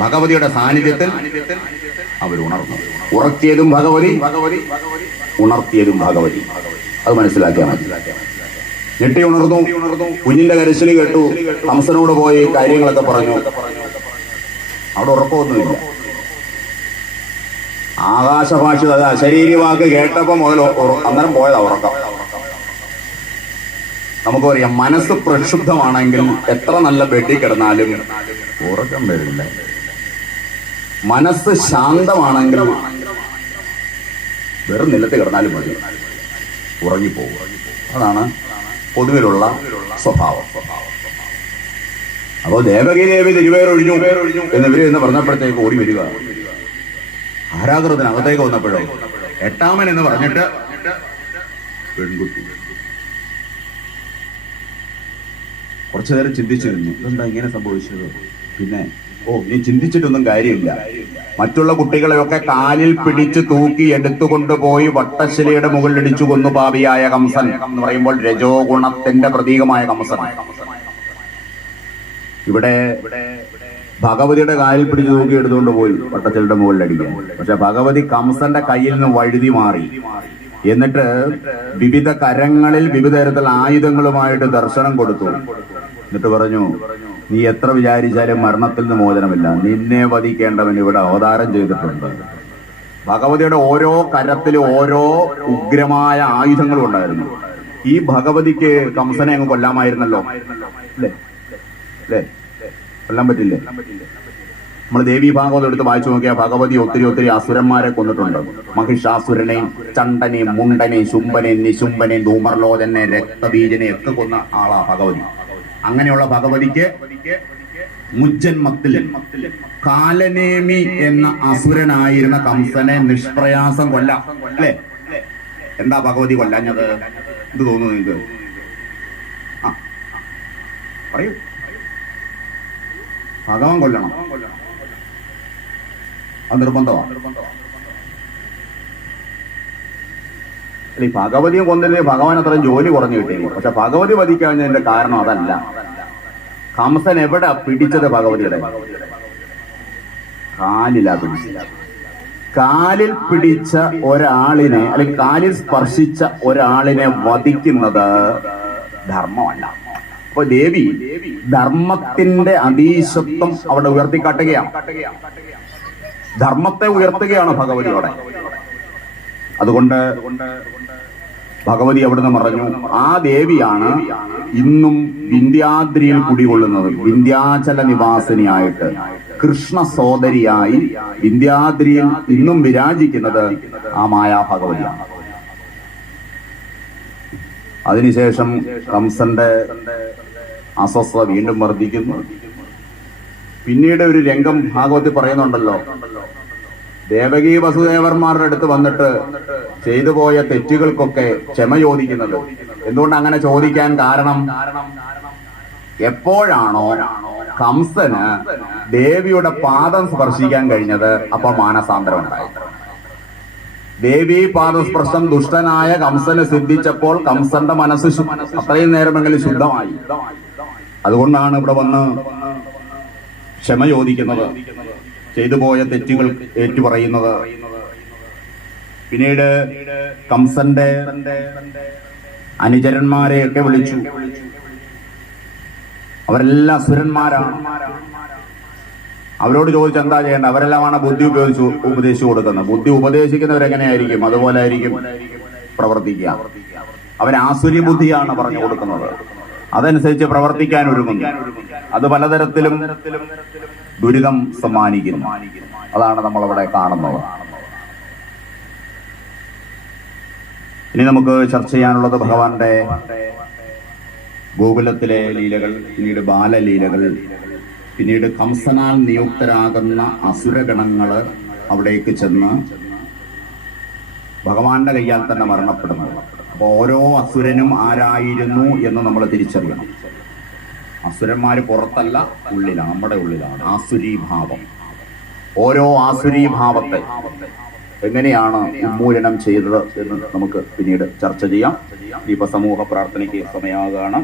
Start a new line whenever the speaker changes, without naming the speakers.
ഭഗവതിയുടെ സാന്നിധ്യത്തിൽ അവർ ഉണർന്നു. ഉറക്കിയതും ഭഗവതി ഉണർത്തിയതും ഭഗവതി. അത് മനസ്സിലാക്കിയാൽ മനസ്സിലാക്കിയാൽ ഞെട്ടി ഉണർന്നു. കുഞ്ഞിന്റെ കരച്ചിൽ കേട്ടു. ഹംസനോട് പോയി കാര്യങ്ങളൊക്കെ പറഞ്ഞു. അവിടെ ഉറക്കമൊന്നുമില്ല. ആകാശഭാഷ അതാ ശരീരവാക്ക് കേട്ടപ്പോ മുതൽ അന്നേരം പോയതാ ഉറക്കം. നമുക്ക് പറയാം മനസ്സ് പ്രക്ഷുബ്ധമാണെങ്കിൽ എത്ര നല്ല ബെഡിൽ കിടന്നാലും ഉറക്കം വരില്ല മനസ്സ് ശാന്തമാണെങ്കിൽ വെറും നിലത്ത് കിടന്നാലും മതി. ഉറങ്ങിപ്പോകും അതാണ് പൊതുവിലുള്ള സ്വഭാവം. അപ്പോൾ ദേവകി ദേവി തിരുവേറൊഴിഞ്ഞു എന്നിവര് എന്ന് പറഞ്ഞപ്പോഴത്തേക്ക് ഓടി വരിക. ആരാഗ്രഹത്തിനകത്തേക്ക് വന്നപ്പോഴേ? എട്ടാമൻ എന്ന് പറഞ്ഞിട്ട് പെൺകുട്ടി. കുറച്ചു നേരം ചിന്തിച്ചിരുന്നു എന്താ ഇങ്ങനെ സംഭവിച്ചത്? പിന്നെ ഓ നീ ചിന്തിച്ചിട്ടൊന്നും കാര്യമില്ല. മറ്റുള്ള കുട്ടികളെയൊക്കെ കാലിൽ പിടിച്ച് തൂക്കി എടുത്തുകൊണ്ടുപോയി വട്ടശിലയുടെ മുകളിലിടിച്ചു കൊന്നു പാപിയായ കംസൻ എന്ന് പറയുമ്പോൾ രജോ ഗുണത്തിന്റെ പ്രതീകമായ കംസൻ. ഇവിടെ ഭഗവതിയുടെ കാലിൽ പിടിച്ച് തൂക്കി എടുത്തുകൊണ്ട് പോയി വട്ടശിലയുടെ മുകളിലടിക്കാൻ പക്ഷെ ഭഗവതി കംസന്റെ കയ്യിൽ നിന്ന് വഴുതി മാറി. എന്നിട്ട് വിവിധ കരങ്ങളിൽ വിവിധ തരത്തിലുള്ള ആയുധങ്ങളുമായിട്ട് ദർശനം കൊടുത്തു. എന്നിട്ട് പറഞ്ഞു നീ എത്ര വിചാരിച്ചാലും മരണത്തിൽ നിന്ന് മോചനമില്ല. നിന്നെ വധിക്കേണ്ടവൻ ഇവിടെ അവതാരം ചെയ്തിട്ടുണ്ട്. ഭഗവതിയുടെ ഓരോ കരത്തിലും ഓരോ ഉഗ്രമായ ആയുധങ്ങളും ഉണ്ടായിരുന്നു. ഈ ഭഗവതിക്ക് കംസനെ അങ്ങ് കൊല്ലാമായിരുന്നല്ലോ. അല്ലേ? കൊല്ലാൻ പറ്റില്ലേ? നമ്മൾ ദേവി ഭാഗവതം എടുത്ത് വായിച്ചു നോക്കിയാൽ ഭഗവതി ഒത്തിരി ഒത്തിരി അസുരന്മാരെ കൊന്നിട്ടുണ്ട്. മഹിഷാസുരനെയും ചണ്ടനെയും മുണ്ടനെ ശുംഭനെയും നിശുംഭനെയും ധൂമർലോചനെ രക്തബീജനെ ഒക്കെ കൊന്ന ആളാ ഭഗവതി. അങ്ങനെയുള്ള ഭഗവതിക്ക് മുജ്ജന്മത്തിൽ കാലനേമി എന്ന അസുരനായിരുന്ന കംസനെ നിഷ്പ്രയാസം കൊല്ലാം. അല്ലേ? എന്താ ഭഗവതി കൊല്ലാഞ്ഞത്? ഇത് തോന്നുന്നു നിങ്ങൾക്ക് ആ പറയൂ. ഭഗവാൻ കൊല്ലണം. അത് നിർബന്ധമാണ് അല്ലെ ഭഗവതിയും കൊന്നില്ലേ ഭഗവാൻ അത്രയും ജോലി കുറഞ്ഞു കിട്ടിയത് പക്ഷെ ഭഗവതി വധിക്കാഞ്ഞതിന്റെ കാരണം അതല്ല. കംസൻ എവിടെ പിടിച്ചത് ഭഗവതിയുടെ? കാലിലാ പിടിച്ചത്. കാലിൽ പിടിച്ച ഒരാളിനെ അല്ലെങ്കിൽ കാലിൽ സ്പർശിച്ച ഒരാളിനെ വധിക്കുന്നത് ധർമ്മമല്ല. അപ്പൊ ദേവി ധർമ്മത്തിന്റെ അതീശത്വം അവിടെ ഉയർത്തിക്കാട്ടുകയാണ്. ധർമ്മത്തെ ഉയർത്തുകയാണ് ഭഗവതിയോടെ. അതുകൊണ്ട് ഭഗവതി അവിടുന്ന് പറഞ്ഞു ആ ദേവിയാണ് ഇന്നും വിന്ധ്യാദ്രിയിൽ കുടികൊള്ളുന്നത്. വിന്ധ്യാചല നിവാസിനിയായിട്ട് കൃഷ്ണ സോദരിയായി വിന്ധ്യാദ്രിയിൽ ഇന്നും വിരാജിക്കുന്നത് ആ മായാ ഭഗവതിയാണ്. അതിനുശേഷം കംസന്റെ അസ്വസ്ഥത വീണ്ടും വർദ്ധിക്കുന്നു. പിന്നീട് ഒരു രംഗം ഭാഗവത്തിൽ പറയുന്നുണ്ടല്ലോ. ദേവകി വസുദേവർമാരുടെ അടുത്ത് വന്നിട്ട് ചെയ്തു പോയ തെറ്റുകൾക്കൊക്കെ ക്ഷമ ചോദിക്കുന്നത് എന്തുകൊണ്ട് അങ്ങനെ ചോദിക്കാൻ കാരണം? എപ്പോഴാണോ കംസന് ദേവിയുടെ പാദം സ്പർശിക്കാൻ കഴിഞ്ഞത് അപ്പൊ മാനസാന്തരം ഉണ്ടായി ദേവി പാദസ്പർശം ദുഷ്ടനായ കംസന് സിദ്ധിച്ചപ്പോൾ കംസന്റെ മനസ്സ് അത്രയും നേരമെങ്കിലും ശുദ്ധമായി. അതുകൊണ്ടാണ് ഇവിടെ വന്ന് ക്ഷമ ചോദിക്കുന്നത് ചെയ്തു പോയ തെറ്റുകൾ ഏറ്റുപറയുന്നത്. പിന്നീട് കംസന്റെ അനുചരന്മാരെയൊക്കെ വിളിച്ചു. അവരെല്ലാം അസുരന്മാരാണ് അവരോട് ചോദിച്ചു എന്താ ചെയ്യേണ്ട അവരെല്ലാമാണ് ബുദ്ധി ഉപയോഗിച്ച് ഉപദേശിച്ചു കൊടുക്കുന്നത്. ബുദ്ധി ഉപദേശിക്കുന്നവരെങ്ങനെയായിരിക്കും അതുപോലെ ആയിരിക്കും പ്രവർത്തിക്കുക. അവരാസുരി ബുദ്ധിയാണ് പറഞ്ഞു കൊടുക്കുന്നത്. അതനുസരിച്ച് പ്രവർത്തിക്കാൻ ഒരുങ്ങുന്നു. അത് പലതരത്തിലും ദുരിതം സമ്മാനിക്കുന്നു. അതാണ് നമ്മൾ നമ്മളവിടെ കാണുന്നത്. ഇനി നമുക്ക് ചർച്ച ചെയ്യാനുള്ളത് ഭഗവാന്റെ ഗോകുലത്തിലെ ലീലകൾ പിന്നീട് ബാലലീലകൾ പിന്നീട് കംസനാൽ നിയുക്തരാകുന്ന അസുരഗണങ്ങൾ അവിടേക്ക് ചെന്ന് ഭഗവാന്റെ കയ്യാൽ തന്നെ മരണപ്പെടുന്നു. ഓരോ അസുരനും ആരായിരുന്നു എന്ന് നമ്മൾ തിരിച്ചറിയണം. അസുരന്മാര് പുറത്തല്ല ഉള്ളിലാണ് നമ്മുടെ ഉള്ളിലാണ്. ആസുരി ഭാവം ഓരോ ആസുരി ഭാവത്തെ എങ്ങനെയാണ് ഉന്മൂലനം ചെയ്തത് എന്ന് നമുക്ക് പിന്നീട് ചർച്ച ചെയ്യാം. ദീപസമൂഹ പ്രാർത്ഥനയ്ക്ക് സമയമാകുകയാണ്.